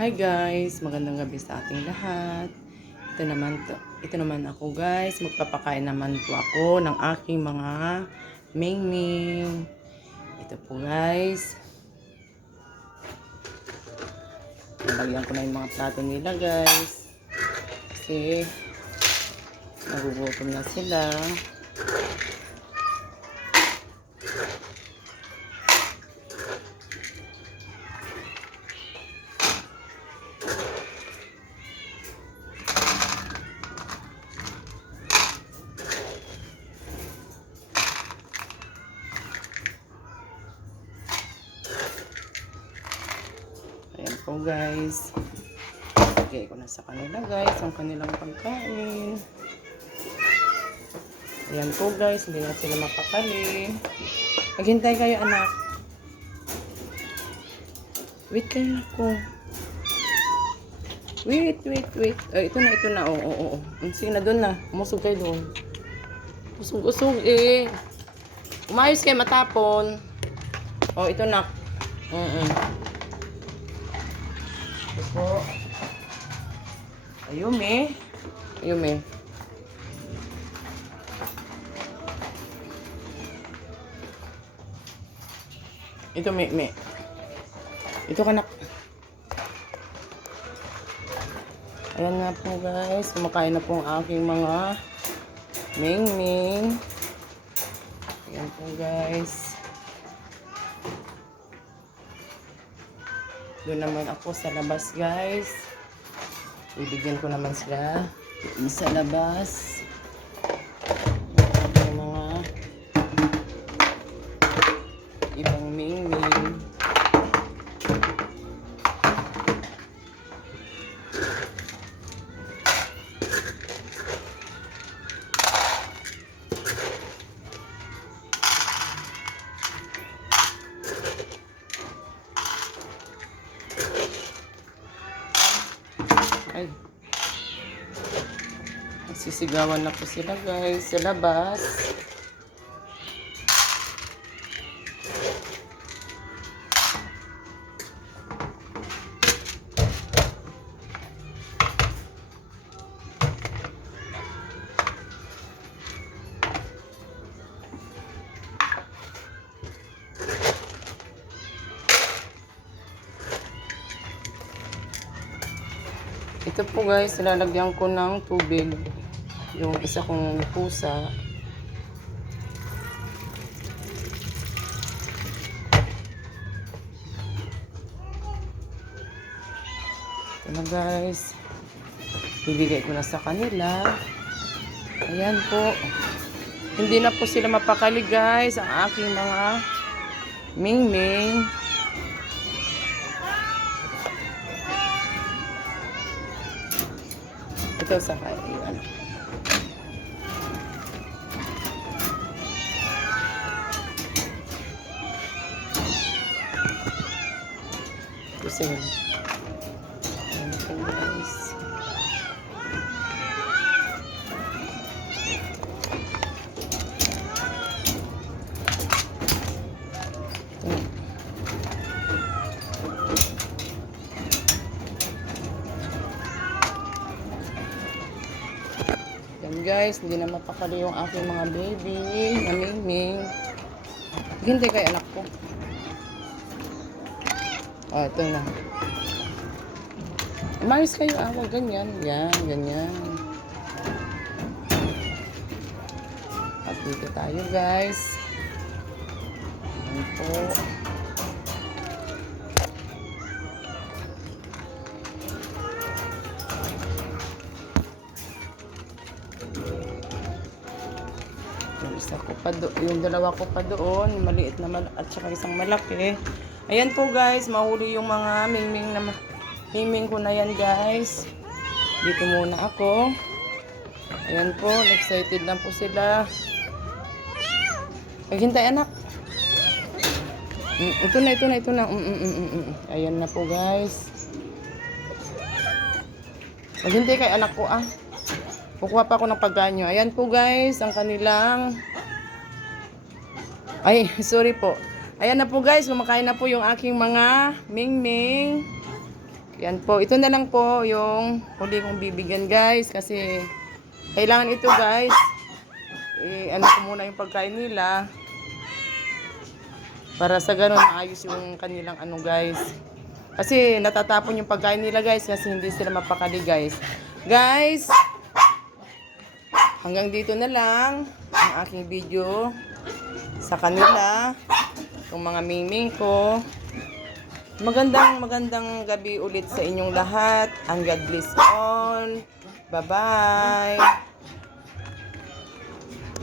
Hi guys, magandang gabi sa ating lahat. Ito naman ako guys, magpapakain naman po ako ng aking mga mingming. Ito po guys. Nalagyan ko na yung mga plato nila guys. Kasi nagugutom na sila. Ayan po guys. Lagay ko na sa kanila guys ang kanilang pagkain. Ayan po guys, hindi na sila mapakali. Maghintay kayo anak. Wait kayo ako. Wait. Ito na. Oo. Sige na doon na. Umusog kayo doon. Usog eh. Umayos kayo matapon. Oh, ito na. Ito po. Ayume. Ito, me. Ito kanak. Ayan nga po guys. Kumakain na po ang aking mga mingming. Ayan po guys. Doon naman ako sa labas guys. Ibigyan ko naman sila sa labas. Yung mga ibang mingming. Ay. Sisigawan na po sila guys sa labas. Ito po guys, lalagyan ko ng tubig yung isa kong pusa. Ito na guys. Bibigay ko na sa kanila. Ayan po. Hindi na po sila mapakali guys ang aking mga mingming. Ito sa kaiwan. Gusto yun. Ayan po guys. Guys, hindi na mapakali yung aking mga baby na mingming. Hintay kay anak ko. Oh, ito na. Umayos kayo, huwag ganyan. Yan, ganyan. At dito tayo guys. Ayan po. Yung dalawa ko pa doon, maliit na at saka isang malaki. Ayan po guys, mahuli yung mga mingming ko na yan guys. Dito muna ako. Ayan po, excited na po sila. Maghintay anak. Ito na. Ayan na po guys. Maghintay kay anak ko ah. Kukuha pa ako ng pagkain nyo. Ayan po guys, ang kanilang... Ay, sorry po. Ayan na po guys, kumakain na po yung aking mga mingming. Yan po. Ito na lang po yung huli kong bibigyan guys. Kasi kailangan ito guys. Ano ko muna yung pagkain nila. Para sa ganun maayos yung kanilang ano guys. Kasi natatapon yung pagkain nila guys. Kasi hindi sila mapakali guys. Guys, hanggang dito na lang ang aking video sa kanila. Yung mga miming ko. Magandang gabi ulit sa inyong lahat. And God bless all. Bye-bye.